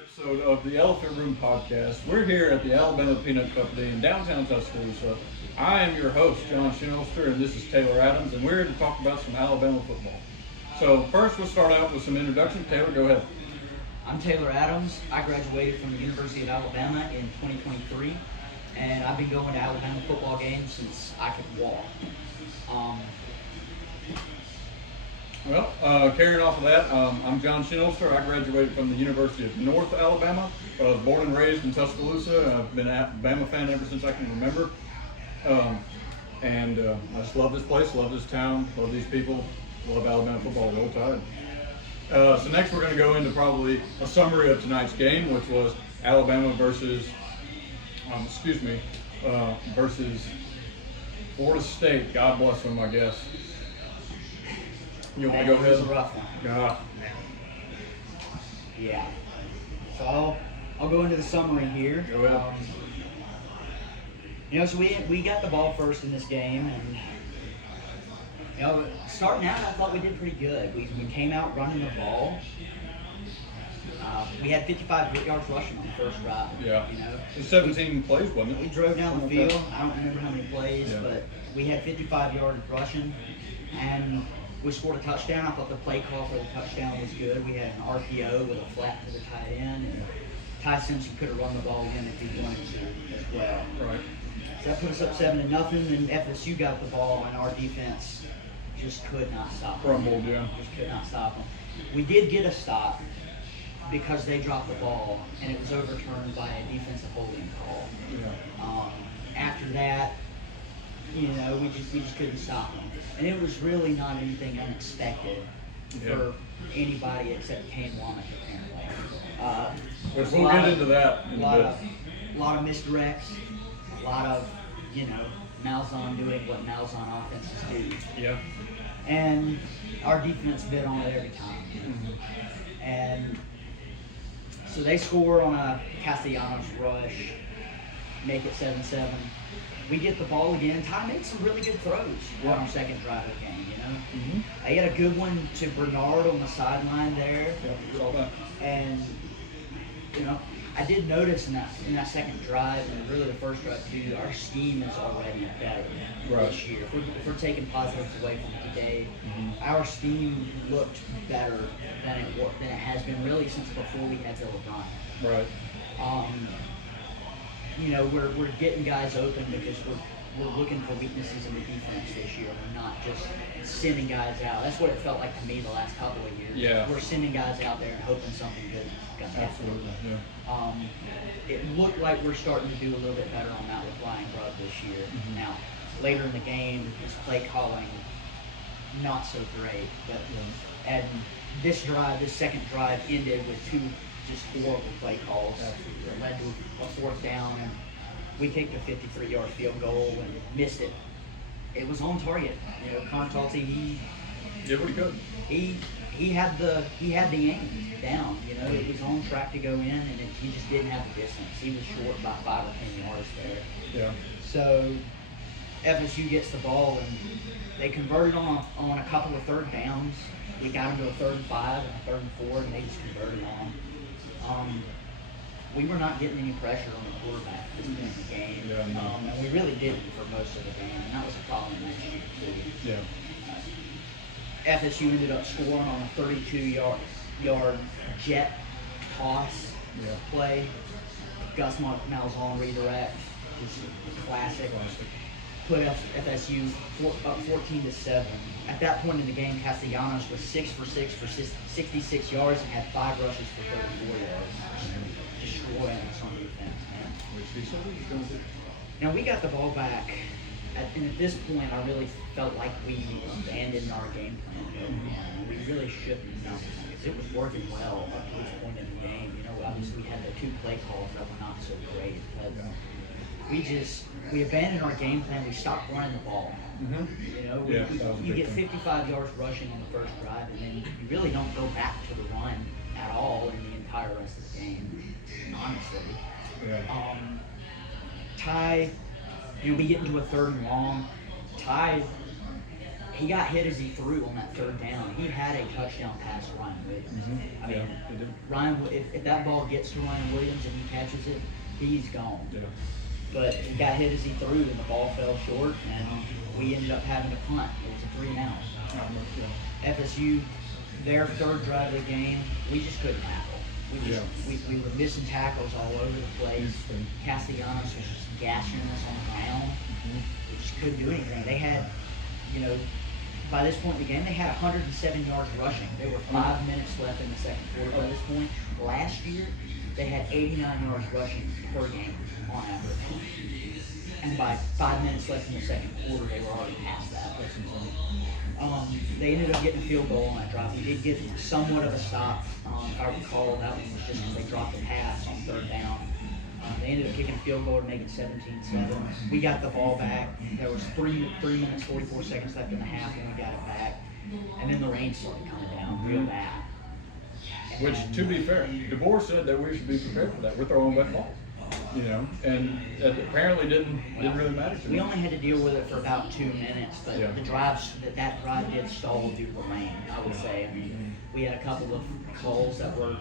Episode of the Elephant Room Podcast. We're here at the Alabama Peanut Company in downtown Tuscaloosa. I am your host, John Shinolster, and this is Taylor Adams, and we're here to talk about some Alabama football. So first, we'll start out with some introduction. Taylor, go ahead. I'm Taylor Adams. I graduated from the University of Alabama in 2023, and I've been going to Alabama football games since I could walk. Carrying off of that, I'm John Shinolster. I graduated from the University of North Alabama. I was born and raised in Tuscaloosa. I've been an Alabama fan ever since I can remember. I just love this place, love this town, love these people, love Alabama football, roll tide. So next we're going to go into probably a summary of tonight's game, which was Alabama versus Florida State. God bless them, I guess. You want to go ahead? It was a rough one. Yeah. So I'll go into the summary here. Go ahead. So we got the ball first in this game, and starting out, I thought we did pretty good. We came out running the ball. We had 55 yards rushing on the first drive. Yeah. It was 17 plays, wasn't it? We drove down the field. I don't remember how many plays, Yeah. but we had 55 yards rushing, and we scored a touchdown. I thought the play call for the touchdown was good. We had an RPO with a flat to the tight end, and Ty Simpson could have run the ball again if he wanted to as well. Right. So that put us up 7-0, and FSU got the ball, and our defense just could not stop them. Crumbled, yeah. Just could not stop them. We did get a stop because they dropped the ball, and it was overturned by a defensive holding call. Yeah. After that, we just couldn't stop them. And it was really not anything unexpected for anybody except Kane Wommack, apparently. Which we'll get into that in a bit. A lot of misdirects, a lot of, Mahlzan doing what Mahlzan offenses do. Yeah. And our defense bit on it every time. Mm-hmm. And so they score on a Castellanos rush, make it 7-7. We get the ball again. Ty made some really good throws on our second drive of the game, Mm-hmm. I had a good one to Bernard on the sideline there. Yeah, saw that. And, I did notice in that second drive, and really the first drive too, our scheme is already better this year. If we're taking positives away from today, our scheme looked better than it has been really since before we had Bill O'Brien. Right. We're getting guys open because we're looking for weaknesses in the defense this year. We're not just sending guys out. That's what it felt like to me the last couple of years. Yeah. We're sending guys out there and hoping something good is going to happen. Absolutely, yeah. It looked like we're starting to do a little bit better on that with Ryan Grubb this year. Mm-hmm. Now, later in the game, his play calling, not so great. But and this second drive ended with two just horrible play calls. It led to a fourth down, and we kicked a 53-yard field goal and missed it. It was on target. Connor Talty, he did what he could. He had the aim down. It was on track to go in, and he just didn't have the distance. He was short by 5 or 10 yards there. Yeah. So FSU gets the ball, and they converted on a couple of third downs. We got them to a 3rd and 5 and a 3rd and 4, and they just converted on. We were not getting any pressure on the quarterback this point in the game, and we really didn't for most of the game, and that was a problem last year too. Yeah. FSU ended up scoring on a 32-yard jet toss play. Gus Mahlzan redirect, just classic. Put FSU up 14-7. At that point in the game, Castellanos was 6 for 6 for 66 yards and had 5 rushes for 34 yards. Destroying us on defense, man. Now we got the ball back, and at this point, I really felt like we abandoned our game plan. We really shouldn't, because it was working well up to this point in the game. Obviously we had the 2 play calls that were not so great, but we abandoned our game plan. We stopped running the ball. You get 55 yards rushing on the first drive, and then you really don't go back to the run at all in the entire rest of the game, honestly. Ty, we get into a 3rd and long. Ty he got hit as he threw on that third down. He had a touchdown pass to Ryan Williams. I mean, he did. if that ball gets to Ryan Williams and he catches it, he's gone. Yeah. But he got hit as he threw, and the ball fell short, and we ended up having to punt. It was a 3-and-out. FSU, their third drive of the game, we just couldn't tackle. We were missing tackles all over the place. Castellanos was just gashing us on the ground. We just couldn't do anything. They had, by this point in the game, they had 107 yards rushing. There were 5 minutes left in the second quarter by this point. Last year, they had 89 yards rushing per game on average. And by 5 minutes left in the second quarter, they were already past that. They ended up getting a field goal on that drive. We did get somewhat of a stop. If I recall, that one was just because they dropped the pass on third down. They ended up kicking a field goal to make it 17-7. We got the ball back. There was 3 minutes, 44 seconds left in the half when we got it back. And then the rain started coming down real bad. Which, to be fair, DeBoer said that we should be prepared for that. We're throwing wet balls, and it apparently didn't really matter to We them. only had to deal with it for about 2 minutes, but Yeah. that drive did stall due to the rain, I would say. I mean, we had a couple of calls that were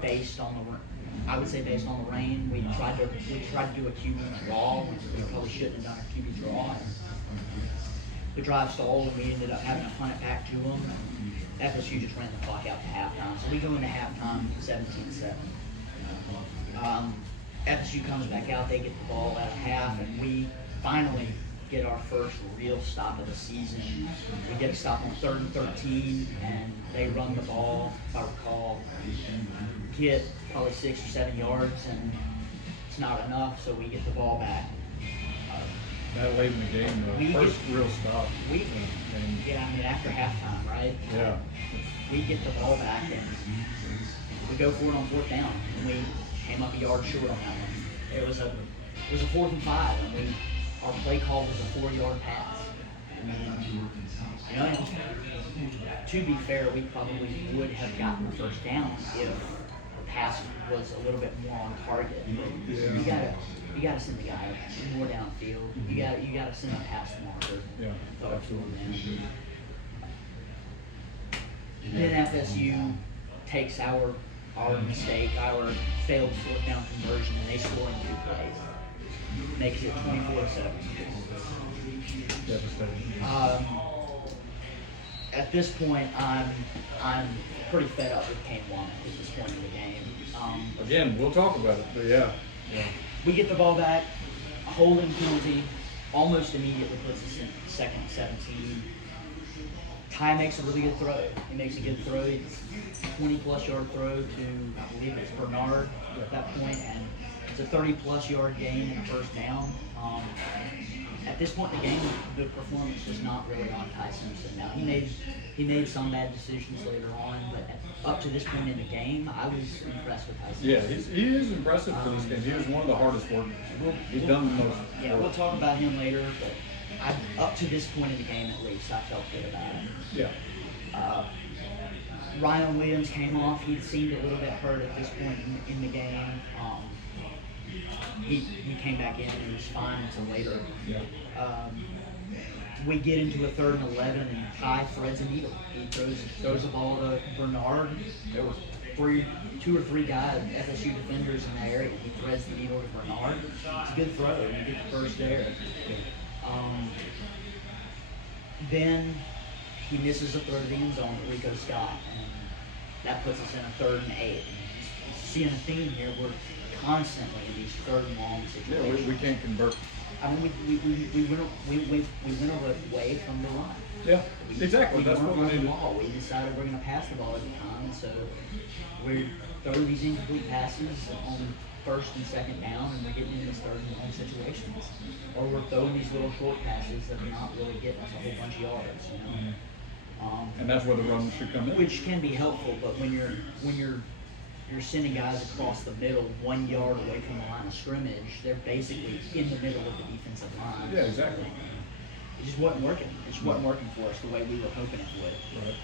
based on the rain. We tried to do a QB draw, which we probably shouldn't have done a QB draw. The drive stalled, and we ended up having to punt it back to them. FSU just ran the clock out to halftime. So we go into halftime 17-7. FSU comes back out, they get the ball at half, and we finally get our first real stop of the season. We get a stop on 3rd and 13, and they run the ball, if I recall, get probably 6 or 7 yards, and it's not enough, so we get the ball back. That late in the game, the first real stop. After halftime, right? Yeah. We get the ball back, and we go for it on 4th down, and we came up a yard short on that one. It was a 4th and 5, and our play call was a 4-yard pass. To be fair, we probably would have gotten the first down if the pass was a little bit more on target. You gotta send the guy more downfield. You gotta send a pass marker. Yeah, absolutely. Then FSU takes our mistake, our failed 4th down conversion, and they score in 2 plays. Makes it 24-7. Devastating. At this point, I'm pretty fed up with Kane Wommack at this point in the game. Again, we'll talk about it, but yeah. We get the ball back, a holding penalty, almost immediately puts us in 2nd and 17. Ty makes a really good throw. He makes a good throw. It's a 20-plus yard throw to, I believe it's Bernard at that point, and it's a 30-plus yard gain and a first down. At this point in the game, the performance was not really on Ty Simpson. Now, he made some bad decisions later on, but up to this point in the game, I was impressed with Ty Simpson. Yeah, he is impressive for this game. He was one of the hardest workers. He's done the most. Yeah, we'll talk about him later, but up to this point in the game at least, I felt good about it. Yeah. Ryan Williams came off. He seemed a little bit hurt at this point in the game. He came back in and he was fine until later. Yeah. We get into a 3rd and 11, and Ty threads a needle. He throws the ball to Bernard. There were 2 or 3 guys, FSU defenders in that area. He threads the needle to Bernard. It's a good throw. You get the first there. Then he misses a throw to the end zone to Rico Scott, and that puts us in a 3rd and 8. Seeing a theme here, we're constantly in these 3rd and long situations. Yeah, we can't convert. I mean, we went away from the line. Yeah, exactly. We That's weren't what we running need. the ball. We decided we're going to pass the ball every time, and so we're throwing these incomplete passes on 1st and 2nd down, and we're getting in these 3rd and long situations. Or we're throwing these little short passes that are not really getting us a whole bunch of yards. And that's where the run should come in. Which can be helpful, but when you're sending guys across the middle 1 yard away from the line of scrimmage, they're basically in the middle of the defensive line. Yeah, exactly. It just wasn't working. It just wasn't working for us the way we were hoping it would. Right.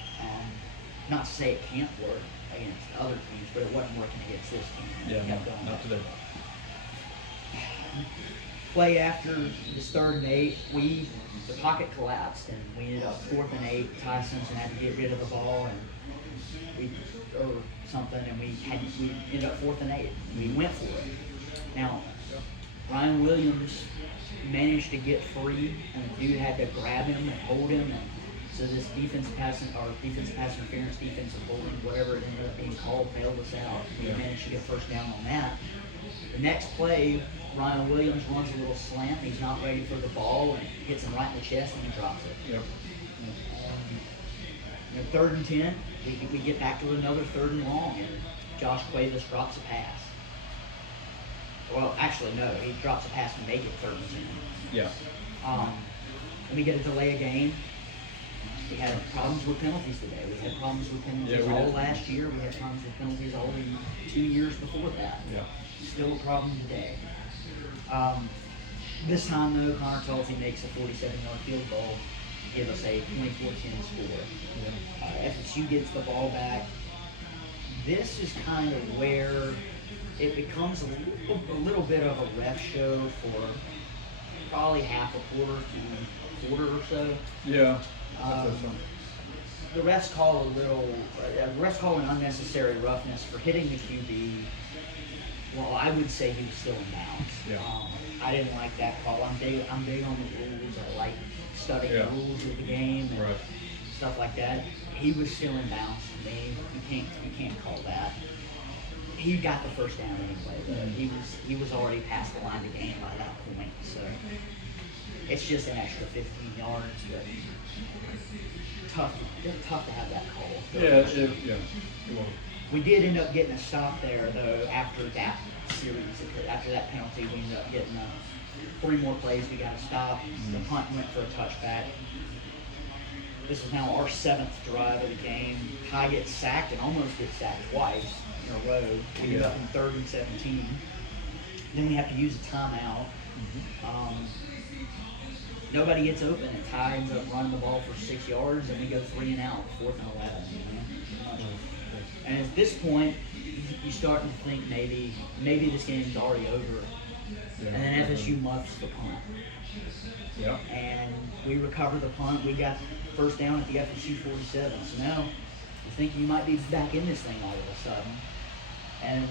Not to say it can't work against other teams, but it wasn't working against this team. Yeah, It kept going. not today. play after this 3rd and 8, the pocket collapsed and we ended up 4th and 8. Ty Simpson had to get rid of the ball and we ended up 4th and 8. We went for it. Now, Ryan Williams managed to get free, and the dude had to grab him and hold him, and so this defensive pass interference, defensive holding, whatever it ended up being called, bailed us out. We managed to get first down on that. The next play, Ryan Williams runs a little slant. He's not ready for the ball and hits him right in the chest and he drops it. Yep. 3rd and 10, we get back to another 3rd and long, and Josh Cuevas drops a pass. Well, actually, no, he drops a pass to make it 3rd and 10. Yeah. And we get a delay of game. We had problems with penalties today. We had problems with penalties all last year. We had problems with penalties all the 2 years before that. Yeah. Still a problem today. This time, though, Connor Tulty makes a 47-yard field goal to give us a 24-10 score. FSU gets the ball back. This is kind of where it becomes a little bit of a ref show for probably half a quarter to a quarter or so. Yeah. The refs call an unnecessary roughness for hitting the QB. Well, I would say he was still in bounds. Yeah. I didn't like that call. I'm big on the rules. I like studying the rules of the game and stuff like that. He was still in bounds to me. You can't call that. He got the first down anyway, but he was already past the line of the game by that point. So it's just an extra 15 yards, but tough to have that call. Yeah. We did end up getting a stop there, though, after that series. After that penalty, we ended up getting 3 more plays. We got a stop. The punt went for a touchback. This is now our 7th drive of the game. Ty gets sacked and almost gets sacked twice in a row. We get up in 3rd and 17. Then we have to use a timeout. Nobody gets open, and Ty ends up running the ball for 6 yards, and we go 3 and out, 4th and 11. And at this point, you're starting to think maybe this game's already over. Yeah. And then FSU muffs the punt. Yeah. And we recover the punt. We got first down at the FSU 47. So now you think you might be back in this thing all of a sudden. And,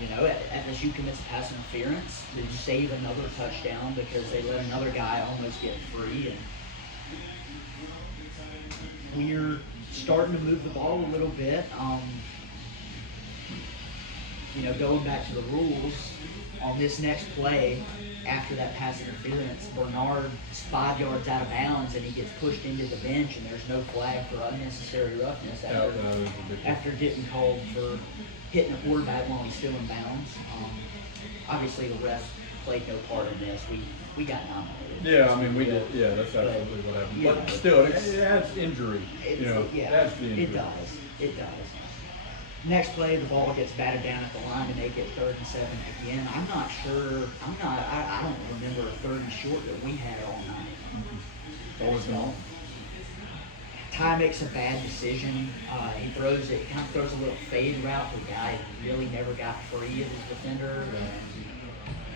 FSU commits pass interference. They save another touchdown because they let another guy almost get free. And we're starting to move the ball a little bit. Going back to the rules, on this next play, after that pass interference, Bernard is 5 yards out of bounds and he gets pushed into the bench, and there's no flag for unnecessary roughness after getting called for hitting a quarterback while he's still in bounds. Obviously, the refs played no part in this. We got nominated. Yeah, I mean, we did. Yeah, that's absolutely what happened. But still, it adds injury. It adds the injury. It does. Next play, the ball gets batted down at the line to make it 3rd and 7 again. I'm not sure. I don't remember a 3rd and short that we had all night. Always gone. Ty makes a bad decision. He kind of throws a little fade route to a guy who really never got free as his defender.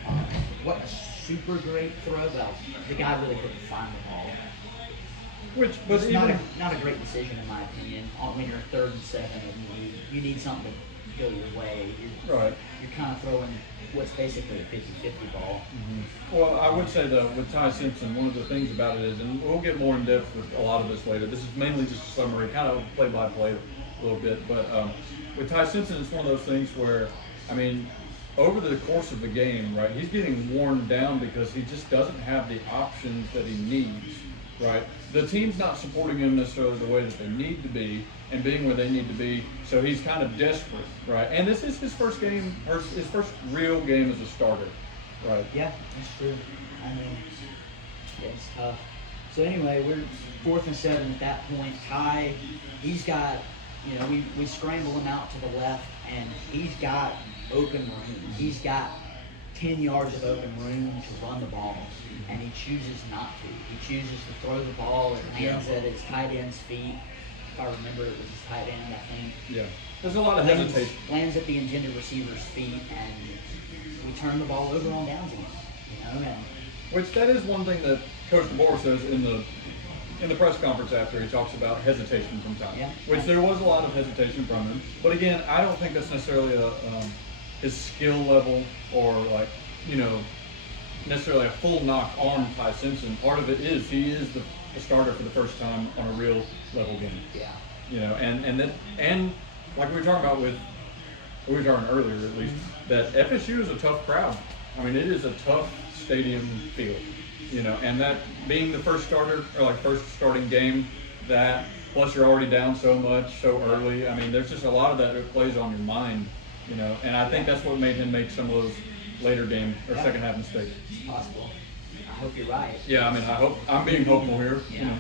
And, what a super great throw, though. The guy really couldn't find the ball. But it's not a great decision in my opinion. When you're 3rd and 7 and you need something to go your way, you're kind of throwing what's basically a 50-50 ball. Mm-hmm. Well, I would say though, with Ty Simpson, one of the things about it is, and we'll get more in depth with a lot of this later. This is mainly just a summary, kind of play-by-play a little bit. But with Ty Simpson, it's one of those things where, over the course of the game, right, he's getting worn down because he just doesn't have the options that he needs. Right, the team's not supporting him necessarily the way that they need to be, and being where they need to be. So he's kind of desperate, right? And this is his first game, his first real game as a starter, right? Yeah, that's true. It's tough. So anyway, we're 4th and 7 at that point. Ty, he's got, we scramble him out to the left, and he's got open room. He's got 10 yards of open room to run the ball, and he chooses not to. He chooses to throw the ball. It lands at his tight end's feet. If I remember, it was his tight end, I think. Yeah. There's a lot of hesitation. Lands at the intended receiver's feet, and we turn the ball over on downs again. And Which that is one thing that Coach DeBoer says in the press conference after he talks about hesitation from time, Yeah. which there was a lot of hesitation from him. But again, I don't think that's necessarily his skill level or like, necessarily a full knock on Ty Simpson. Part of it is he is the starter for the first time on a real level game. Yeah. And like we were talking about we were talking earlier at least, that FSU is a tough crowd. I mean, it is a tough stadium field, and that being the first starter or like first starting game, that plus you're already down so much so early. I mean, there's just a lot of that plays on your mind, and I think that's what made him make some of those later game or second half mistakes. It's possible. I hope you're right. Yeah, I mean, I'm being hopeful here, Yeah.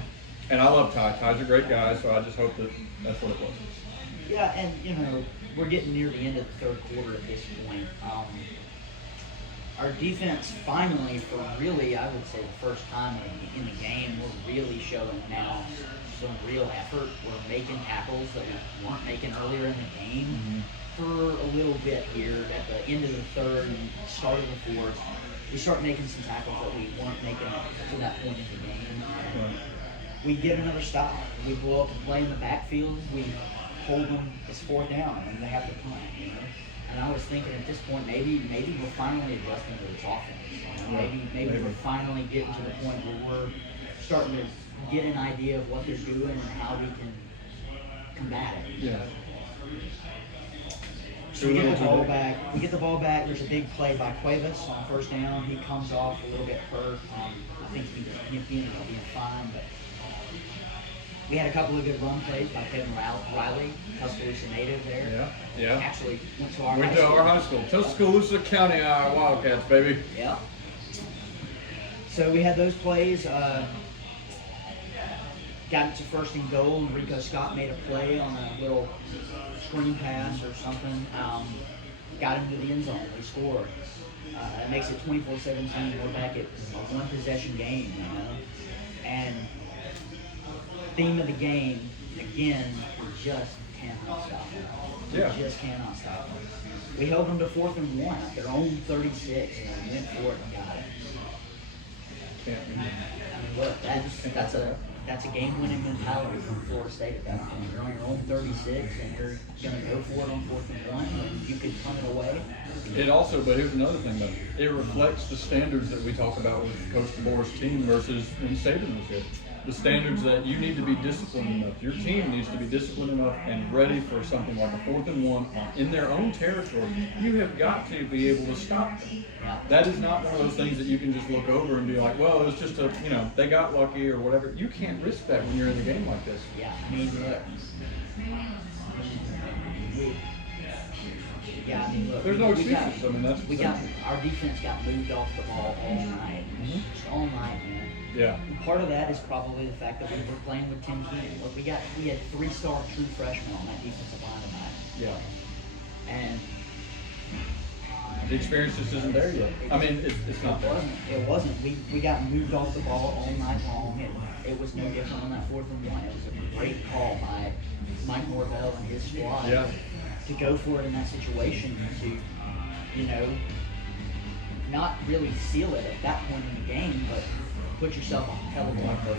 And I love Ty. Ty's a great guy, so I just hope that that's what it was. Yeah, and we're getting near the end of the third quarter at this point. Our defense finally, for really, I would say the first time in the game, we're really showing now some real effort. We're making tackles that we weren't making earlier in the game. For a little bit here at the end of the third and start of the fourth. We start making some tackles that we weren't making to that point in the game. And we get another stop. We blow up a play in the backfield. We hold them. It's fourth down, and they have to punt. And I was thinking at this point, maybe we're finally adjusting to this offense. Maybe we're finally getting to the point where we're starting to get an idea of what they're doing and how we can combat it. Yeah. So we get the ball back. There's a big play by Cuevas on first down. He comes off a little bit hurt. I think he ended up being fine, but we had a couple of good run plays by Kevin Riley, Tuscaloosa native there. Yeah. Actually went to our high school. Tuscaloosa County Wildcats, baby. Yeah. So we had those plays. Got it to first and goal, and Rico Scott made a play on a little screen pass or something. Got him to the end zone. We scored. It makes it 24-17. We're back at a one-possession game, And theme of the game, again, we just cannot stop them. Yeah. We just cannot stop them. We held them to 4th and 1 at their own 36, and went for it and got it. I mean, look, that's a game-winning mentality from Florida State at that point. You're on your own 36, and you're going to go for it on 4th and 1, and you could punt it away. It also, but here's another thing though. It reflects the standards that we talk about with Coach DeBoer's team versus when Saban was here. The standards that you need to be disciplined enough. Your team needs to be disciplined enough and ready for something like a 4th and 1 in their own territory. You have got to be able to stop them. That is not one of those things that you can just look over and be like, well, it was just they got lucky or whatever. You can't risk that when you're in a game like this. Yeah, I mean, look. There's no excuses. Our defense got moved off the ball all night. Just all night, man. Yeah. And part of that is probably the fact that we were playing with Tim Keenan. Look, we had 3-star true freshmen on that defensive line tonight. Yeah. And the experience just isn't there yet. I mean, it's not there. It wasn't. We got moved off the ball all night long. It was no different on that 4th and 1. It was a great call by Mike Norvell and his squad to go for it in that situation to, not really seal it at that point in the game, but put yourself a hell of a lot closer.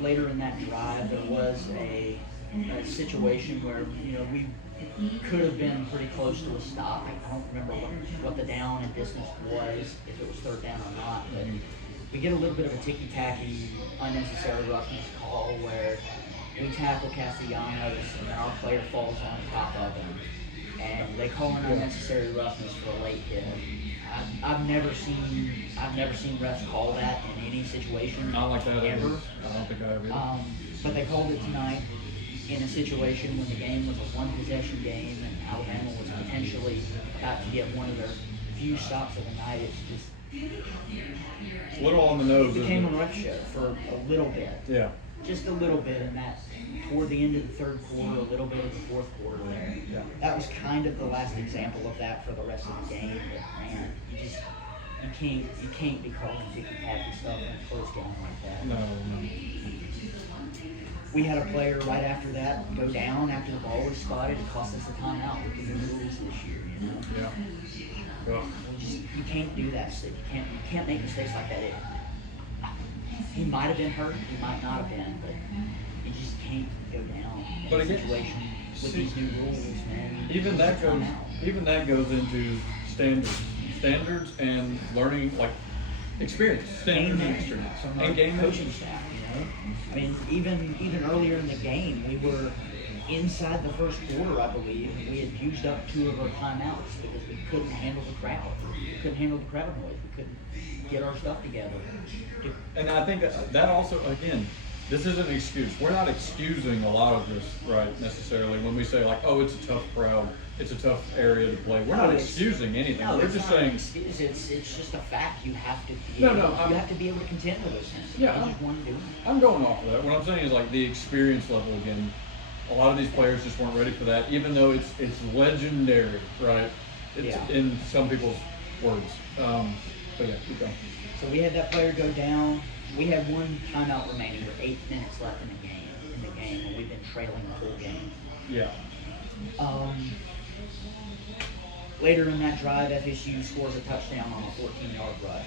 Later in that drive, there was a situation where we could have been pretty close to a stop. I don't remember what the down and distance was, if it was third down or not. But we get a little bit of a ticky-tacky, unnecessary roughness call where we tackle Castellanos and then our player falls on top of him. And they call an unnecessary roughness for a late hit. I've never seen refs call that in any situation. Not like that ever. I don't think I have either. But they called it tonight in a situation when the game was a one-possession game and Alabama was potentially about to get one of their few stops of the night. It's just a little on the nose. It became a ref show for a little bit. Yeah. Just a little bit in that. Toward the end of the third quarter, a little bit of the fourth quarter there. Yeah. That was kind of the last example of that for the rest of the game. But man, you can't be calling ticky-tacky stuff in a close game like that. No. we had a player right after that go down after the ball was spotted. It cost us a timeout with the new rules this year. You know? Yeah. You can't do that. You can't make mistakes like that. He might have been hurt. He might not have been, but you just can't go down in a situation with these new rules, man. Even that goes into standards and learning, like experience, standards and experience, and game coaching staff. You know, I mean, even earlier in the game, we were inside the first quarter, I believe. We had used up 2 of our timeouts because we couldn't handle the crowd. We couldn't handle the crowd noise. We couldn't get our stuff together. And I think that also, again, this isn't an excuse. We're not excusing a lot of this, right, necessarily, when we say, like, oh, it's a tough crowd, it's a tough area to play. We're not excusing anything. No, we're just saying. It's just a fact. You have to be you have to be able to contend with those things. Yeah, you just want to do it. I'm going off of that. What I'm saying is, like, the experience level again. A lot of these players just weren't ready for that, even though it's legendary, right? It's in some people's words. But yeah, keep going. So we had that player go down. We had 1 timeout remaining with 8 minutes left in the game, and we've been trailing the whole game. Yeah. Later in that drive, FSU scores a touchdown on a 14-yard rush.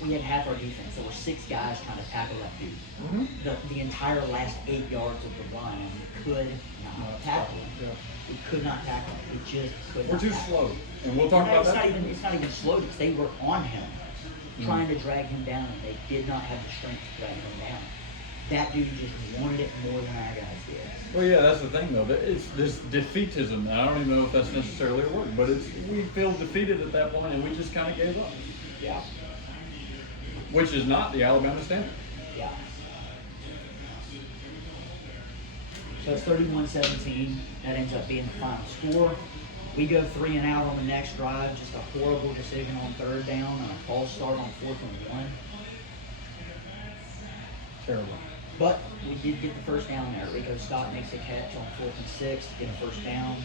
We had half our defense. There were 6 guys trying to tackle that dude. Mm-hmm. The entire last 8 yards of the run, and we could not tackle him. Yeah. We could not tackle him. We just could not. We're too slow. And we'll talk about that. It's not even slow. They were on him, trying to drag him down, and they did not have the strength to drag him down. That dude just wanted it more than our guys did. Well, yeah, that's the thing, though. It's this defeatism. And I don't even know if that's necessarily a word, but we feel defeated at that point, and we just kind of gave up. Yeah. Which is not the Alabama standard. Yeah. So it's 31-17. That ends up being the final score. We go 3 and out on the next drive. Just a horrible decision on 3rd down and a false start on 4th and 1. Terrible. But we did get the 1st down there. Rico Scott makes a catch on 4th and 6 to get a 1st down.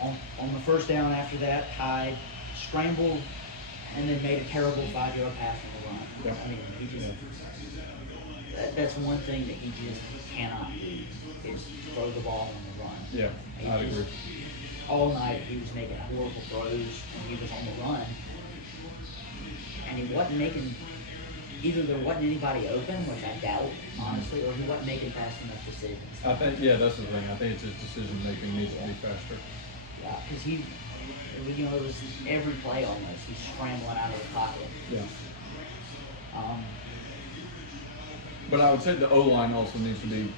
On the 1st down after that, Tide scrambled and then made a terrible 5-yard pass on the run. Yeah. I mean, he just that's one thing that he just cannot do is throw the ball on the run. Yeah, I agree. All night he was making horrible throws when he was on the run, and he wasn't making. Either there wasn't anybody open, which I doubt, honestly, or he wasn't making fast enough decisions. I think, that's the thing. I think it's his decision making needs to be faster. Yeah, because it was every play almost. He's scrambling out of the pocket. Yeah. But I would say the O-line also needs to be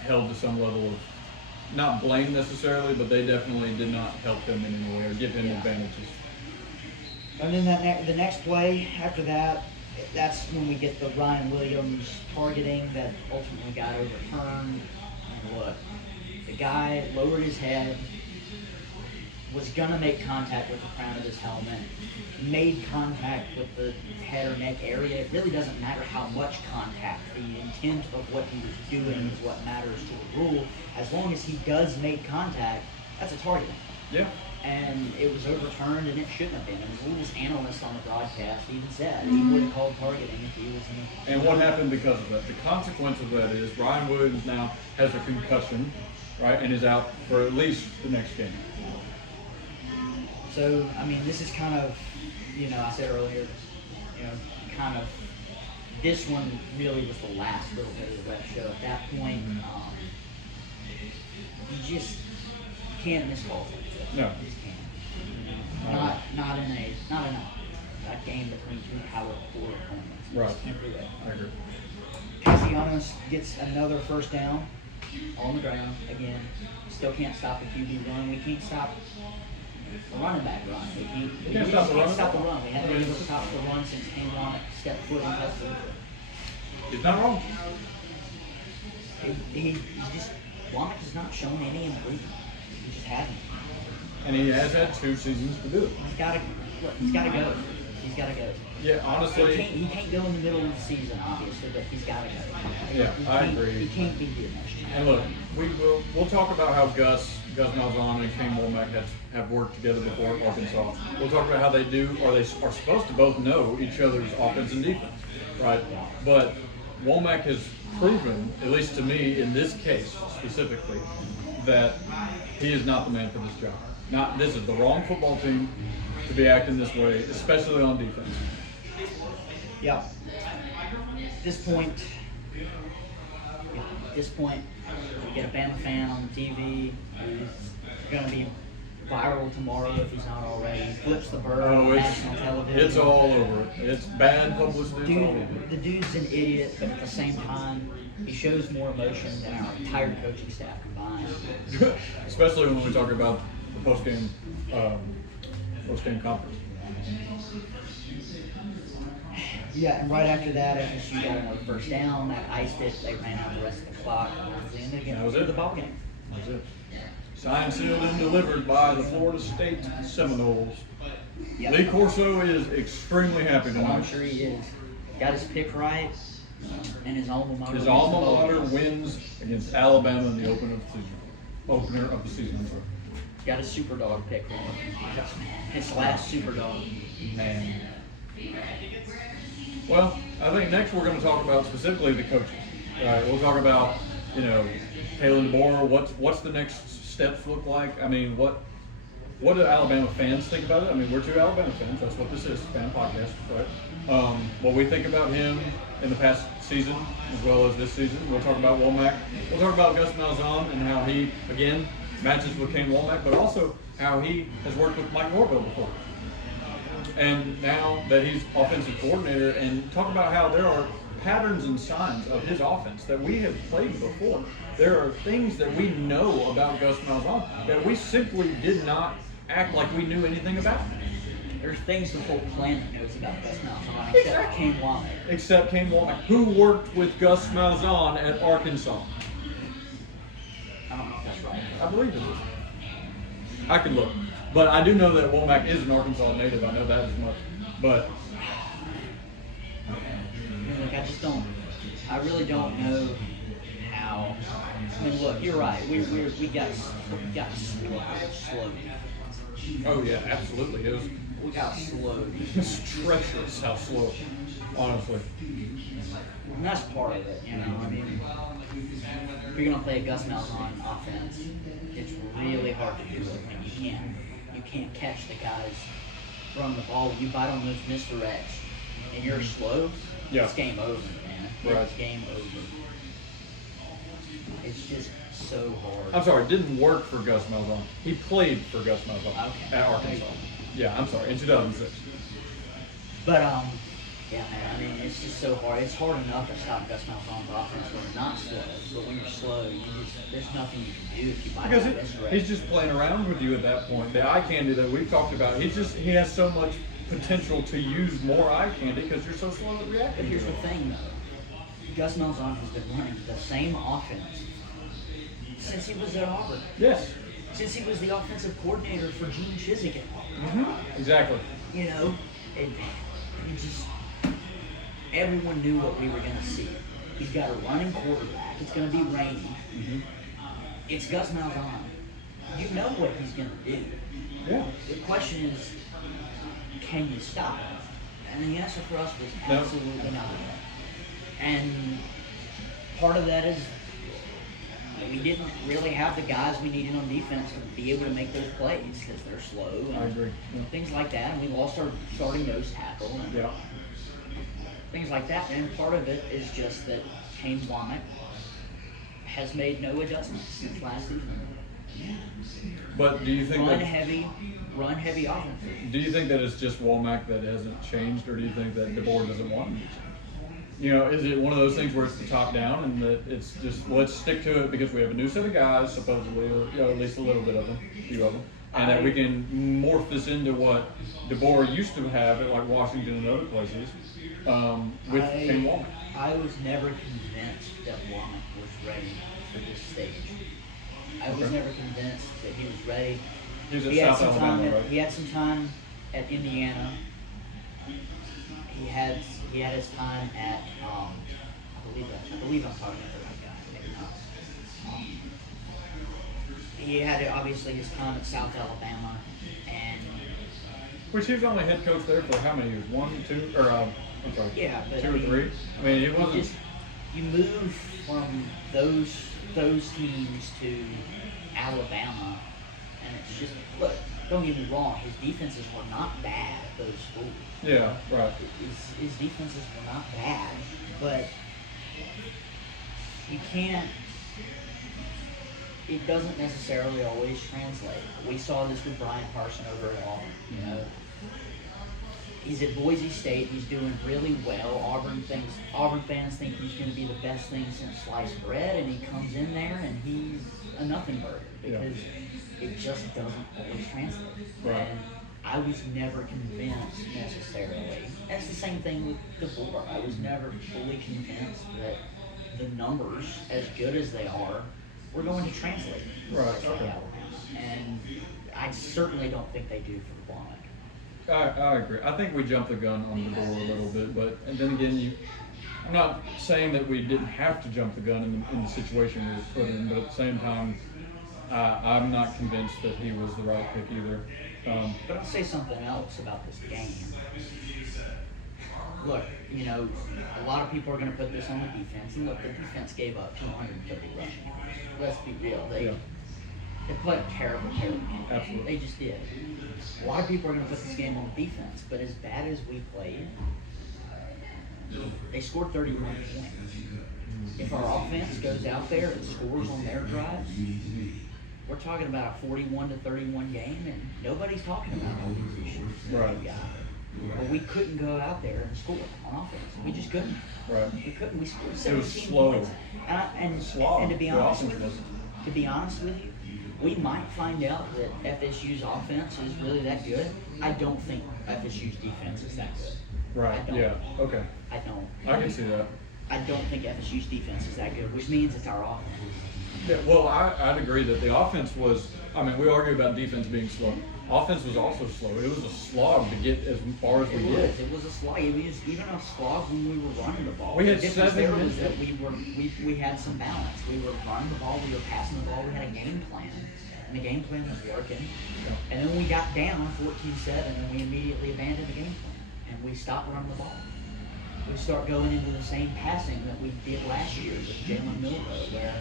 held to some level of, not blame necessarily, but they definitely did not help him in any way or give him advantages. And then the next play after that, that's when we get the Ryan Williams targeting that ultimately got overturned. And look, the guy lowered his head, was gonna make contact with the crown of his helmet, made contact with the head or neck area. It really doesn't matter how much contact. The intent of what he was doing is what matters to the rule. As long as he does make contact, that's a target. Yeah. And it was overturned, and it shouldn't have been. And the rules analyst on the broadcast even said he would have called targeting if he was in. And what happened because of that? The consequence of that is Ryan Williams now has a concussion, right, and is out for at least the next game. So, I mean, this is kind of, I said earlier, kind of, this one really was the last little bit of the web show. At that point, you just can't miss calls. No. You just can't. Not in a game between 2 power 4 opponents. You just can't do that. I agree. Castellanos gets another 1st down on the ground again. Still can't stop the QB run. We can't stop the running back run. We can't stop the run. We haven't been able to stop the run since Kane Wommack stepped foot in Tuscaloosa. He's not wrong. Wommack has not shown any improvement. He just hasn't. And he has had 2 seasons to do it. He's got to go. He's got to go. Yeah, honestly. He can't go in the middle of the season, obviously, but he's got to go. Yeah, I agree. He can't be here next year. And look, we'll talk about how Gus Mahlzan and Kane Wommack have worked together before at Arkansas. We'll talk about how they do, or they are supposed to both know each other's offense and defense, right? But Wommack has proven, at least to me in this case specifically, that he is not the man for this job. This is the wrong football team to be acting this way, especially on defense. Yeah. At this point, we get a Bama fan on TV who's going to be viral tomorrow if he's not already. He flips the bird on national television. It's all over it. It's bad publicity. The dude's an idiot, but at the same time, he shows more emotion than our entire coaching staff combined. Especially when we talk about the post-game conference. Yeah, and right after that, FSU got another first down. That iced it. They ran out the rest of the clock. And they That was it. The ball game. That was it. Signed, sealed, and delivered by the Florida State Seminoles. Yep. Lee Corso is extremely happy I'm tonight. sure he is. Got his pick right, and his alma mater. His alma mater wins against Alabama in the opener of the season. I'm sorry. Got his super dog pick right. His last super dog. Man. Well, I think next we're going to talk about specifically the coaches. We'll talk about, Kalen DeBoer. What's the next steps look like? I mean, what do Alabama fans think about it? I mean, we're two Alabama fans. That's what this is, fan podcast, right? What we think about him in the past season as well as this season. We'll talk about Wommack. We'll talk about Gus Mahlzan and how he, again, matches with Kane Wommack, but also how he has worked with Mike Norvell before. And now that he's offensive coordinator, and talk about how there are patterns and signs of his offense that we have played before. There are things that we know about Gus Mahlzan that we simply did not act like we knew anything about. There's things the whole planet knows about Gus Mahlzan, except Kane Wommack. Except Kane Wommack, who worked with Gus Mahlzan at Arkansas. I don't know if that's right. I believe it is. I can look. But I do know that Womack is an Arkansas native. I know that as much. But look, I really don't know how. I mean, look, you're right. We got slowed. oh yeah, absolutely. We got slowed. It's treacherous how slow, honestly. And that's part of it, I mean, if you're gonna play a Gus Mahlzan offense, it's really hard to do it when you can't catch the guys running the ball. You bite on those misdirects and you're slow. Yeah. It's game over, man. Right. It's game over. It's just so hard. I'm sorry, it didn't work for Gus Mahlzan. He played for Gus Mahlzan at Arkansas. Yeah, I'm sorry, in 2006. But yeah, man. I mean, it's just so hard. It's hard enough to stop Gus Mahlzan's offense when you're not slow. But when you're slow, there's nothing you can do if you bite Because on this he's just playing around with you at that point. The eye candy that we've talked about, he has so much potential to use more eye candy because you're so slow at reacting. But here's the thing, though. Gus Mahlzan has been running the same offense since he was at Auburn. Yes. Since he was the offensive coordinator for Gene Chizik at Auburn. Mm-hmm. Exactly. Everyone knew what we were going to see. He's got a running quarterback. It's going to be rainy. Mm-hmm. It's Gus Mahlzan. You know what he's going to do. Yeah. The question is, can you stop him? And the answer for us was No. absolutely not. And part of that is we didn't really have the guys we needed on defense to be able to make those plays because they're slow and I agree. Yeah. things like that. And we lost our starting nose tackle and Yeah. things like that. And part of it is just that Kane Wommack has made no adjustments since last season. But do you think Run that heavy offense. do you think that it's just Womack that hasn't changed, or do you think that DeBoer doesn't want him to change? Is it one of those things where it's the top down and that it's just let's stick to it because we have a new set of guys, supposedly, or at least a little bit of them, a few of them, and that we can morph this into what DeBoer used to have at like Washington and other places with Kane Wommack. I was never convinced that Wommack was ready for this stage. I was Okay. never convinced that he was ready. He was at He had South some Alabama, time. right? He had some time at Indiana. He had his time at I believe I'm talking about the right guy. Maybe not. He had obviously his time at South Alabama, and Which he was only head coach there for how many years? 1, 2, or I'm sorry, yeah, but 2 or 3. I mean, it wasn't. you move from those teams to Alabama, and it's just, look, don't get me wrong, his defenses were not bad at those schools. Yeah, right. His defenses were not bad, but you can't, it doesn't necessarily always translate. We saw this with Brian Carson over at Auburn, you know. He's at Boise State, he's doing really well. Auburn fans think he's going to be the best thing since sliced bread, and he comes in there and he's a nothing burger because it just doesn't always translate. Right. And I was never convinced necessarily. And it's the same thing with DeVore. I was never fully convinced that the numbers, as good as they are, were going to translate. Right. Like Okay. Alabama. And I certainly don't think they do for Wommack. I agree. I think we jumped the gun on DeVore a little bit, but and then again, I'm not saying that we didn't have to jump the gun in the situation we were put in, but at the same time, I'm not convinced that he was the right pick either. But I'll say something else about this game. Look, you know, a lot of people are going to put this on the defense, and look, the defense gave up 230 rushing yards. Let's be real. They played a terrible game. Absolutely. They just did. A lot of people are going to put this game on the defense, but as bad as we played, they scored 31 points. If our offense goes out there and scores on their drives, we're talking about a 41-31 game, and nobody's talking about all these issues. Right. Well, we couldn't go out there and score on offense. We just couldn't. Right. We couldn't. We scored It 17 was slow. points. And to be honest with you, we might find out that FSU's offense is really that good. I don't think FSU's defense is that good. Right. I don't. Yeah. Okay. I don't. I can see that. I don't think FSU's defense is that good, which means it's our offense. Yeah, well, I'd agree that the offense was, I mean, we argue about defense being slow. Offense was also slow. It was a slog to get as far as we did. It was a slog. It was even a slog when we were running the ball. We had The difference 7 there minutes. was that we had some balance. We were running the ball, we were passing the ball, we had a game plan. And the game plan was working. And then we got down 14-7 and we immediately abandoned the game plan. And we stopped running the ball. We start going into the same passing that we did last year with Jalen Milroe, where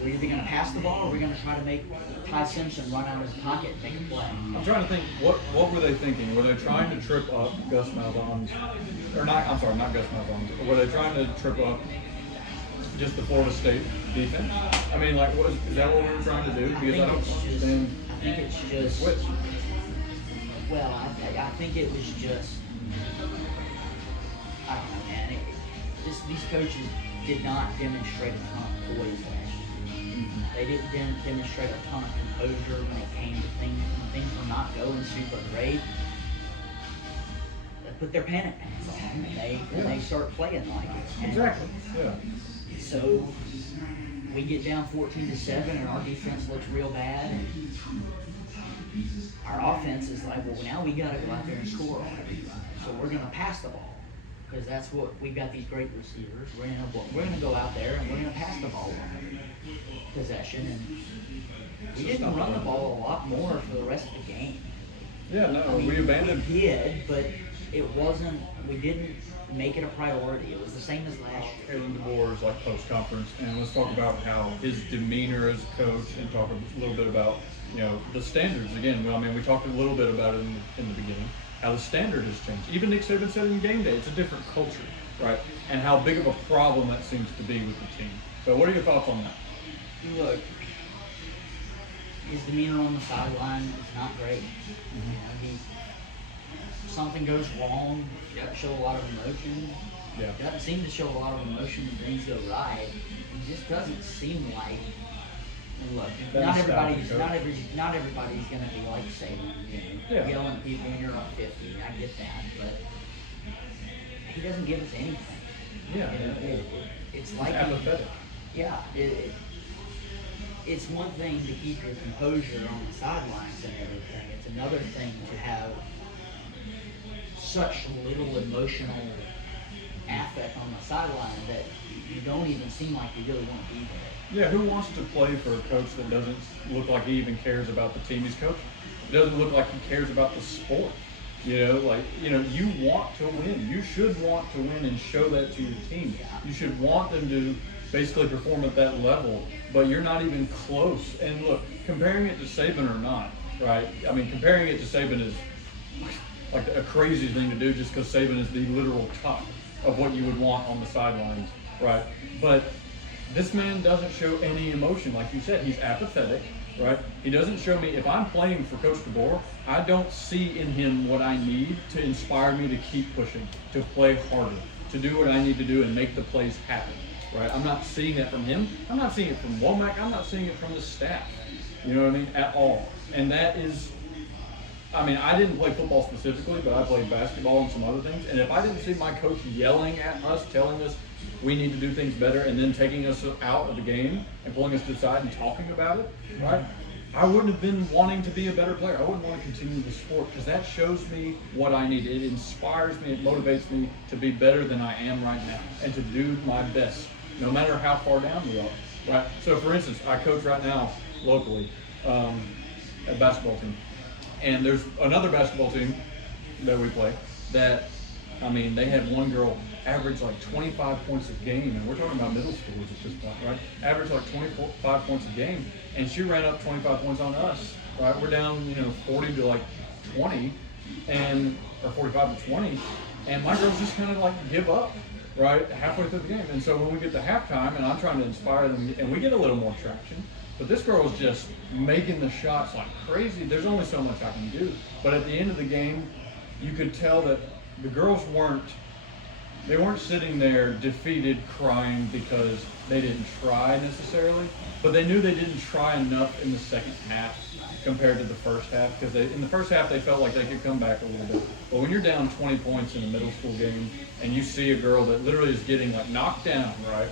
we're either going to pass the ball or we're going to try to make Ty Simpson run out of his pocket and make a play. I'm trying to think, what were they thinking? Were they trying to trip up Gus Mahlzan, or not? I'm sorry, not Gus Mahlzan. Were they trying to trip up just the Florida State defense? I mean, like, is that what we were trying to do? Because I don't understand. I think it's just. Which? Well, I think it was just. I don't know, man. These coaches did not demonstrate a ton of poise last year. They didn't demonstrate a ton of composure when it came to things. When things were not going super great, they put their panic pants on and they start playing like it. And Exactly. Yeah. so we get down 14-7 and our defense looks real bad. And our offense is like, well, now we got to go out there and score on every drive. So we're going to pass the ball. Because that's what we've got, these great receivers. We're gonna go out there and we're gonna pass the ball on every possession, and we didn't run the ball a lot more for the rest of the game. Yeah, no, I mean, we abandoned. We did, but it wasn't. We didn't make it a priority. It was the same as last year. Aaron DeVore's like post-conference, and let's talk about how his demeanor as a coach, and talk a little bit about the standards again. I mean, we talked a little bit about it in the beginning. How the standard has changed. Even Nick Saban said in game day, it's a different culture, right? And how big of a problem that seems to be with the team. So what are your thoughts on that? Look, his demeanor on the sideline is not great. Something goes wrong, he doesn't show a lot of emotion. Yeah. He doesn't seem to show a lot of emotion when things go right. It just doesn't seem like. Look, not everybody's gonna be like Saban, yelling at people when you're up 50. I get that, but he doesn't give us anything. Yeah, it's like apathetic. It's one thing to keep your composure on the sidelines and everything. It's another thing to have such little emotional affect on the sideline that you don't even seem like you really want to be there. Yeah, who wants to play for a coach that doesn't look like he even cares about the team he's coaching? It doesn't look like he cares about the sport. You know, like, you want to win. You should want to win and show that to your team. You should want them to basically perform at that level, but you're not even close. And look, comparing it to Saban or not, right? I mean, comparing it to Saban is like a crazy thing to do just because Saban is the literal top of what you would want on the sidelines, right? But this man doesn't show any emotion. Like you said, he's apathetic, right? He doesn't show me, if I'm playing for Coach DeBoer, I don't see in him what I need to inspire me to keep pushing, to play harder, to do what I need to do and make the plays happen, right? I'm not seeing that from him. I'm not seeing it from Wommack. I'm not seeing it from the staff, you know what I mean, at all. And that is, I mean, I didn't play football specifically, but I played basketball and some other things. And if I didn't see my coach yelling at us, telling us we need to do things better, and then taking us out of the game and pulling us to the side and talking about it, right? I wouldn't have been wanting to be a better player. I wouldn't want to continue the sport because that shows me what I need. It inspires me. It motivates me to be better than I am right now and to do my best, no matter how far down we are, right? So, for instance, I coach right now locally a basketball team. And there's another basketball team that we play that, I mean, they had one girl average like 25 points a game, and we're talking about middle schoolers at this point, right? Average like 25 points a game, and she ran up 25 points on us, right? We're down, 40 to like 20, or 45 to 20, and my girls just kind of like give up, right, halfway through the game. And so when we get to halftime, and I'm trying to inspire them, and we get a little more traction, but this girl is just making the shots like crazy. There's only so much I can do. But at the end of the game, you could tell that the girls weren't sitting there defeated, crying because they didn't try necessarily, but they knew they didn't try enough in the second half compared to the first half, because in the first half they felt like they could come back a little bit. But when you're down 20 points in a middle school game and you see a girl that literally is getting like knocked down, right,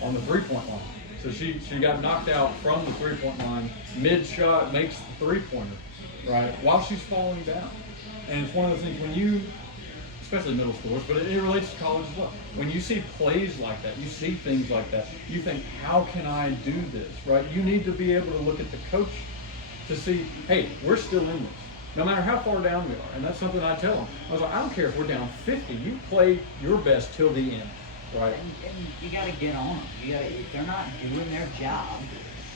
on the three-point line. So she got knocked out from the three-point line, mid-shot, makes the three-pointer, right, while she's falling down. And it's one of the things when you, especially middle schoolers, but it relates to college as well. When you see plays like that, you see things like that, you think, how can I do this, right? You need to be able to look at the coach to see, hey, we're still in this, no matter how far down we are. And that's something I tell them. I was like, I don't care if we're down 50, you play your best till the end. Right. And you got to get on them. If they're not doing their job,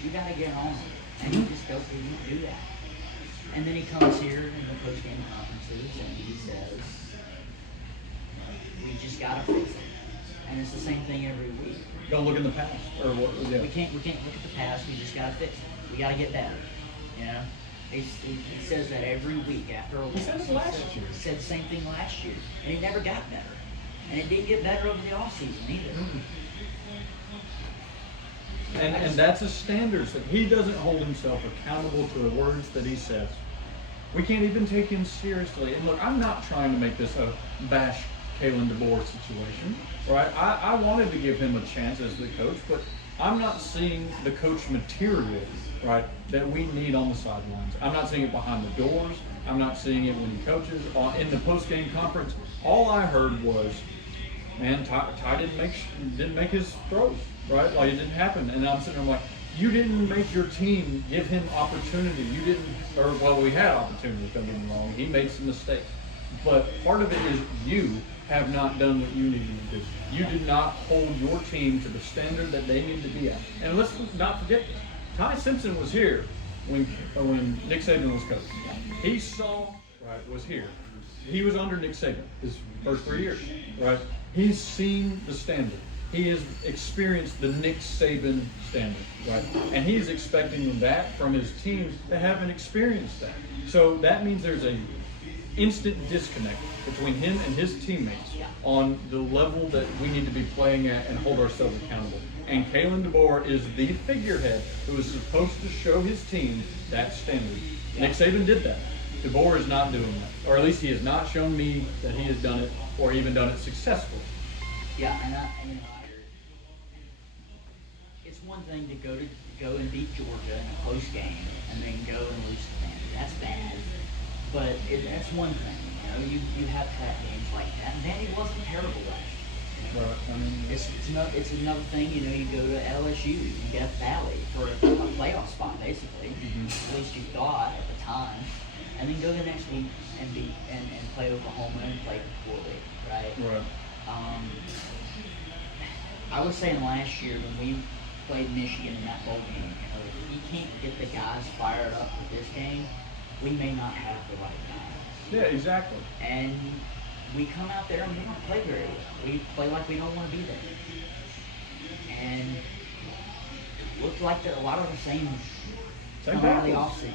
you got to get on them. And you just go through and do that. And then he comes here in the post-game conferences and he says, we just got to fix it. And it's the same thing every week. Don't look in the past. Or what? Yeah. We can't look at the past. We just got to fix it. We got to get better. You know? He says that every week after a week. He said it last year. He said the same thing last year. And it never got better. And it didn't get better over the offseason either. And that's a standard. That he doesn't hold himself accountable to the words that he says. We can't even take him seriously. And look, I'm not trying to make this a bash Kalen DeBoer situation, right? I wanted to give him a chance as the coach, but I'm not seeing the coach material, right, that we need on the sidelines. I'm not seeing it behind the doors. I'm not seeing it when he coaches. In the post-game conference, all I heard was, man, Ty didn't make his throws, right? Like, it didn't happen. And I'm sitting there like, you didn't make your team give him opportunity. You didn't, we had opportunity, don't get me wrong. He made some mistakes. But part of it is you have not done what you needed to do. You did not hold your team to the standard that they need to be at. And let's not forget this. Ty Simpson was here when Nick Saban was coaching. He was here. He was under Nick Saban his first 3 years, right? He's seen the standard. He has experienced the Nick Saban standard, right? And he's expecting that from his teams that haven't experienced that. So that means there's a instant disconnect between him and his teammates on the level that we need to be playing at and hold ourselves accountable. And Kalen DeBoer is the figurehead who is supposed to show his team that standard. Nick Saban did that. DeBoer is not doing that, or at least he has not shown me that he has done it, or even done it successfully. Yeah, and it's one thing to go and beat Georgia in a close game, and then go and lose to Vandy. That's bad, but that's one thing. You have had games like that, and Vandy wasn't terrible last year. Right. It's another thing. You go to LSU in Death Valley for a playoff spot, basically. At least you thought at the time. and then go the next week and play Oklahoma and play poorly, right? Right. I was saying last year when we played Michigan in that bowl game, if we can't get the guys fired up for this game, we may not have the right guy. Yeah, exactly. And we come out there and we don't play very well. We play like we don't want to be there. And it looked like a lot of the same coming out of the offseason.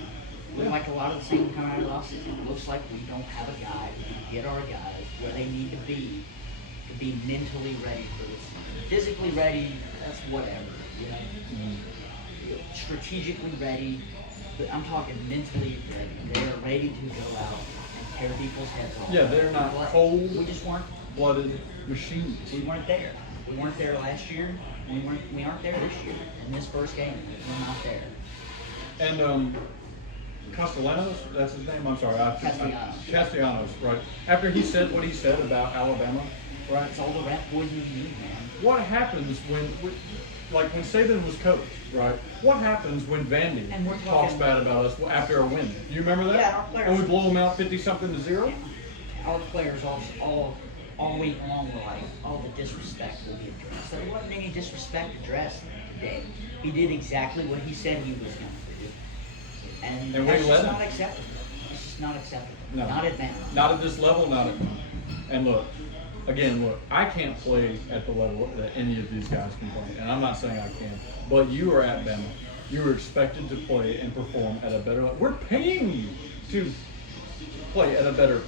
Looked like a lot of the same coming out of the offseason. It looks like we don't have a guy who can get our guys where they need to be mentally ready for this season. Physically ready, that's whatever, you know. Strategically ready, but I'm talking mentally ready. They're ready to go out and tear people's heads off. Yeah, they're not We cold-blooded just weren't. machines. We weren't there. We weren't there last year. We aren't there this year. In this first game, we're not there. And Castellanos, that's his name. I'm sorry, Castellanos, right? After he said what he said about Alabama, right? It's all the rat poison you need, man. What happens when Saban was coach, right? What happens when Vandy And we're talks talking- bad about us after a win? Do you remember that? Yeah, our players- And we blow them out 50-something to 0? Our players all week long were like, all the disrespect will be addressed. There wasn't any disrespect addressed today. He did exactly what he said he was going to do. And And we that's let just him. not acceptable. It's just not acceptable. No. Not advanced. Not at this level, not at mine. And look, I can't play at the level that any of these guys can play. And I'm not saying I can. But you are at Bama. You are expected to play and perform at a better level. We're paying you to play at a better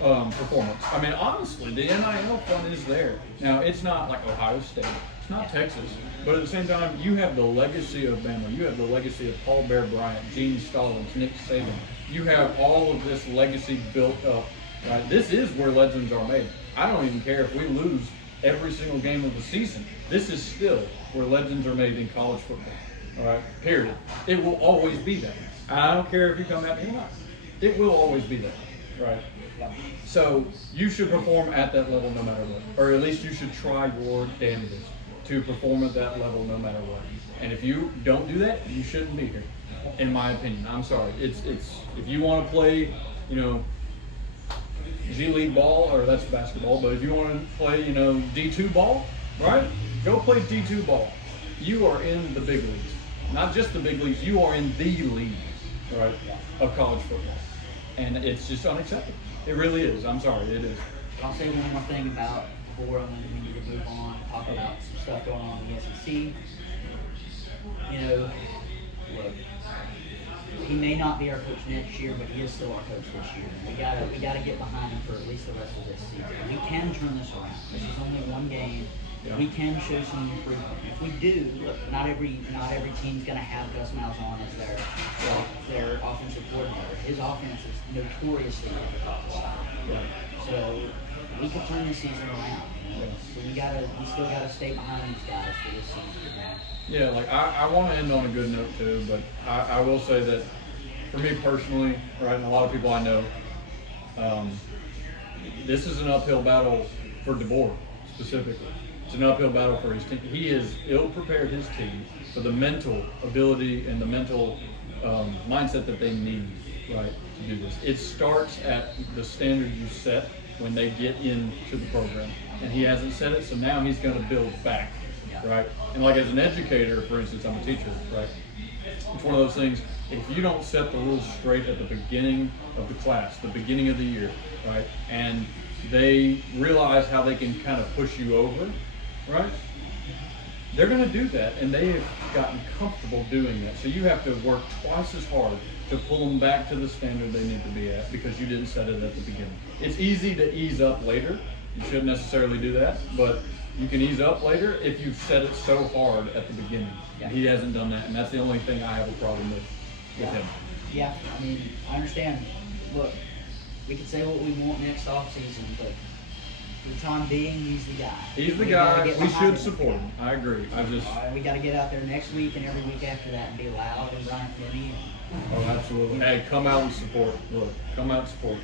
performance. I mean, honestly, the NIL fund is there. Now, it's not like Ohio State. It's not Texas. But at the same time, you have the legacy of Bama. You have the legacy of Paul Bear Bryant, Gene Stallings, Nick Saban. You have all of this legacy built up. Right? This is where legends are made. I don't even care if we lose every single game of the season. This is still where legends are made in college football. All right? Period. It will always be that. I don't care if you come at me or not. It will always be that. Right? So you should perform at that level no matter what. Or at least you should try your damnedest to perform at that level no matter what. And if you don't do that, you shouldn't be here, in my opinion. I'm sorry. It's if you want to play, G League ball, or that's basketball, but if you want to play, D2 ball, right? Go play D2 ball. You are in the big leagues. Not just the big leagues, you are in the league, right, of college football. And it's just unacceptable. It really is. I'm sorry, it is. I'll say one more thing about before and then we need to move on, talk about some stuff going on in the SEC. Look, he may not be our coach next year, but he is still our coach this year. We gotta get behind him for at least the rest of this season. We can turn this around. This is only one game. Yeah. We can show some improvement. If we do, look, not every team's gonna have Gus Mahlzan as their offensive coordinator. His offense is notoriously difficult to stop. Right. So we could turn this season around. So we still gotta stay behind these guys for this season. Yeah, I want to end on a good note too, but I will say that for me personally, right, and a lot of people I know, this is an uphill battle for DeBoer specifically. It's an uphill battle for his team. He has ill-prepared his team for the mental ability and the mental mindset that they need, right, to do this. It starts at the standard you set when they get into the program, and he hasn't set it, so now he's going to build back. Right? And like as an educator, for instance, I'm a teacher, right? It's one of those things, if you don't set the rules straight at the beginning of the class, the beginning of the year, right? And they realize how they can kind of push you over, right? They're going to do that, and they have gotten comfortable doing that. So you have to work twice as hard to pull them back to the standard they need to be at because you didn't set it at the beginning. It's easy to ease up later. You shouldn't necessarily do that, but you can ease up later if you've set it so hard at the beginning. Yeah. He hasn't done that, and that's the only thing I have a problem with him. Yeah, I mean, I understand. Look, we can say what we want next offseason, but for the time being, he's the guy. He's the We guy. gotta get We behind should support him. I agree. We got to get out there next week and every week after that and be loud and Brian Finney. Oh, absolutely. Hey, come out and support. Look, come out and support.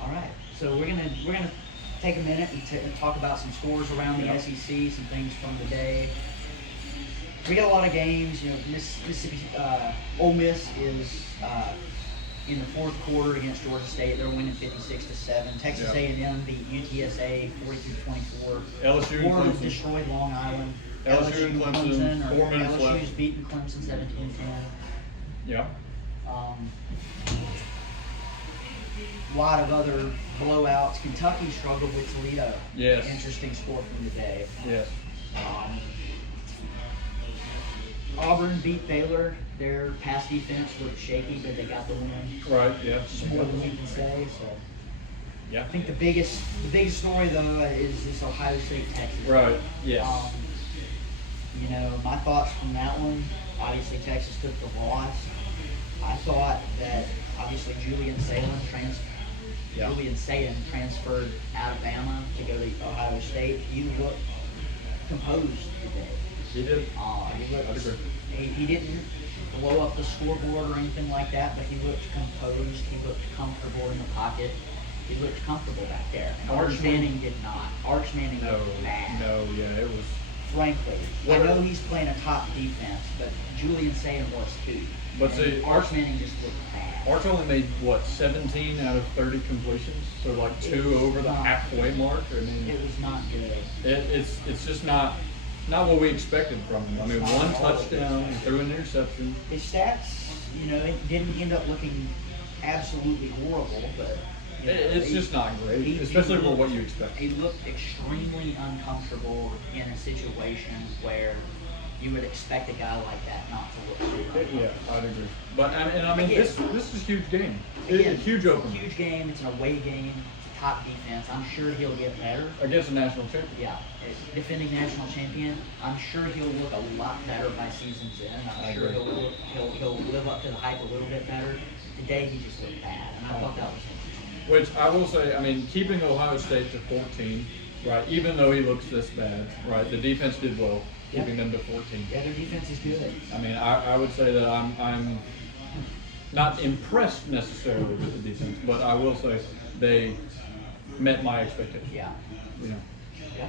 All right, so we're gonna take a minute and talk about some scores around the SEC, some things from the day. We got a lot of games. Mississippi, Ole Miss is, in the fourth quarter against Georgia State. They're winning 56-7. Texas A&M beat UTSA 42-24. LSU and Florida Clemson. destroyed Long Island. LSU and Clemson, 4 minutes LSU's left. beating Clemson 17-10. Yeah. A lot of other blowouts. Kentucky struggled with Toledo. Yes. Interesting score from today. Yes. Auburn beat Baylor. Their pass defense looked shaky, but they got the win. Right. Yeah. It's more than we can say. So Yeah. I think the biggest story though is this Ohio State Texas. Right. Yes. You know, my thoughts from that one. Obviously, Texas took the loss. I thought that obviously Julian Sayin transferred Alabama to go to Ohio State. He looked composed today. He did. He didn't blow up the scoreboard or anything like that, but he looked composed. He looked comfortable in the pocket. He looked comfortable back there. And Arch Manning did not. Arch Manning looked bad. No, yeah, it was. Frankly, I know he's playing a top defense, but Julian Sayin was too. But see, Arch Manning just looked bad. Arch only made, 17 out of 30 completions? So like 2 over the halfway mark? I mean, it was not good. It's just not what we expected from him. I mean, 1 touchdown, he threw an interception. His stats, it didn't end up looking absolutely horrible, but It's just not great, especially for what you expect. He looked extremely uncomfortable in a situation where you would expect a guy like that not to look good. Yeah, I'd agree. But I mean, this is a huge game. It's a huge opener. Huge game. It's an away game. It's a top defense. I'm sure he'll get better. Against a national champion. Yeah, defending national champion. I'm sure he'll look a lot better by season's end. I'm sure he'll live up to the hype a little bit better. Today he just looked bad, and I thought that was interesting. Which I will say, I mean, keeping Ohio State to 14, right? Even though he looks this bad, right? The defense did well, keeping them to 14. Yeah, their defense is good. I mean, I would say that I'm not impressed necessarily with the defense, but I will say they met my expectations. Yeah. Yeah.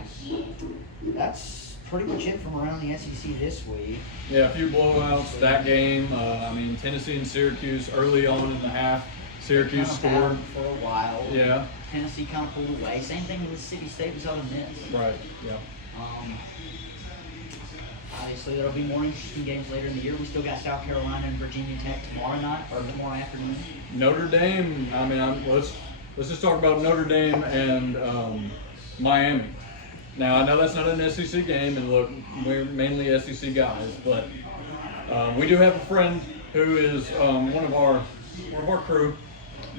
That's pretty much it from around the SEC this week. Yeah, a few blowouts. That game, I mean, Tennessee and Syracuse early on in the half. Syracuse scored for a while. Yeah. Tennessee kind of pulled away. Same thing with Mississippi State was Southern Miss. Right. Yeah. Obviously, there'll be more interesting games later in the year. We still got South Carolina and Virginia Tech tomorrow night or tomorrow afternoon. Notre Dame. I mean, let's just talk about Notre Dame and Miami. Now, I know that's not an SEC game, and look, we're mainly SEC guys, but we do have a friend who is one of our crew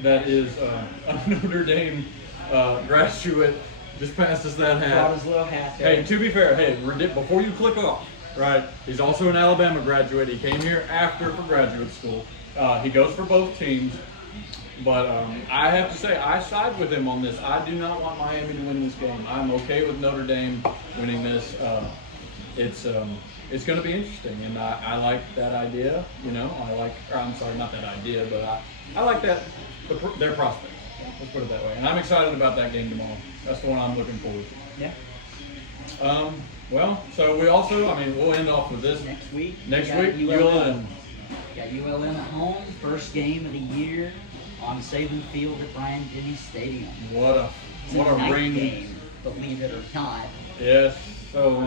that is a Notre Dame graduate. Just passed us that hat. Brought his little hat there. Hey, to be fair, before you click off, right? He's also an Alabama graduate. He came here after for graduate school. He goes for both teams. But I have to say, I side with him on this. I do not want Miami to win this game. I'm okay with Notre Dame winning this. It's going to be interesting, and I like that idea. I'm sorry, not that idea, but I like their prospect. Let's put it that way. And I'm excited about that game tomorrow. That's the one I'm looking forward to. Yeah. Well, so we also, we'll end off with this. Next week, ULM. Got ULM at home, first game of the year on Saban Field at Bryant-Denny Stadium. What a rainy game, believe it or not. Yes. So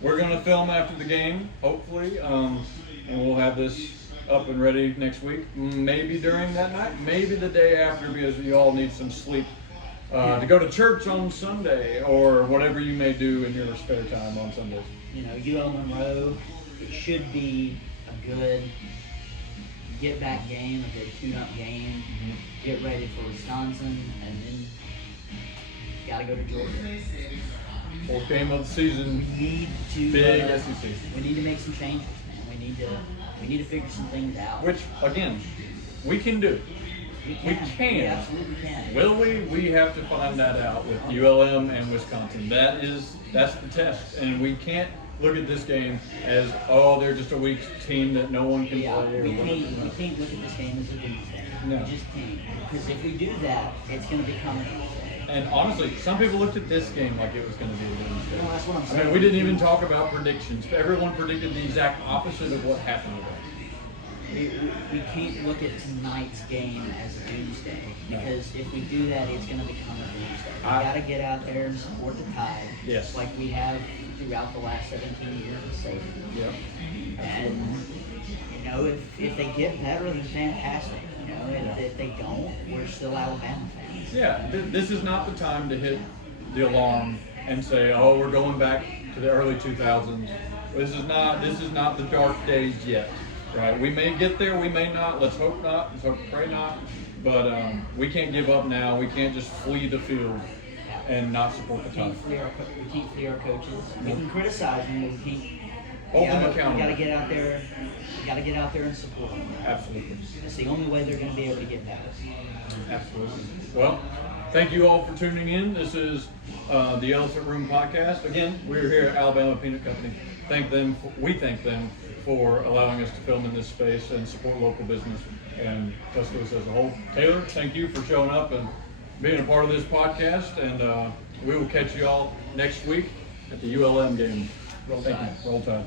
we're gonna film after the game, hopefully, and we'll have this up and ready next week. Maybe during that night, maybe the day after, because you all need some sleep to go to church on Sunday or whatever you may do in your spare time on Sundays. UL Monroe, it should be a good get-back game, a good tune-up game. Get ready for Wisconsin, and then got to go to Georgia. 4th game of the season. We need to big SEC. We need to make some changes, man. We need to figure some things out. Which again, we can do. We can. We absolutely can. Will we? We have to find that out with ULM and Wisconsin. That's the test, and we can't look at this game as they're just a weak team that no one can play. We can't look at this game as a weak team. No. We just can't. Because if we do that, it's going to become an upset. And honestly, some people looked at this game like it was going to be a Wednesday. Well, that's what I'm saying. We didn't even talk about predictions. Everyone predicted the exact opposite of what happened today. we can't look at tonight's game as a doomsday, because if we do that, it's going to become a doomsday. We got to get out there and support the Tide, Yes. like we have throughout the last 17 years of safety. Yeah. And you know, if they get better, then fantastic. You know, if they don't, we're still Alabama fans. Yeah, this is not the time to hit the alarm and say, "Oh, we're going back to the early 2000s." This is not the dark days yet, right? We may get there, we may not. Let's hope not. Let's hope, pray not. But we can't give up now. We can't just flee the field and not support the We Tide. can't flee our coaches. We can criticize them, but we can't. Hold them We accountable. got to get out there. We got to get out there and support them. Absolutely. It's the only way they're going to be able to get better. Absolutely. Well, thank you all for tuning in. This is the Elephant Room Podcast. Again, we're here at Alabama Peanut Company. We thank them for allowing us to film in this space and support local business and Tuscaloosa as a whole. Taylor, thank you for showing up and being a part of this podcast. And we will catch you all next week at the ULM game. Roll Thank Tide. you. Roll Tide.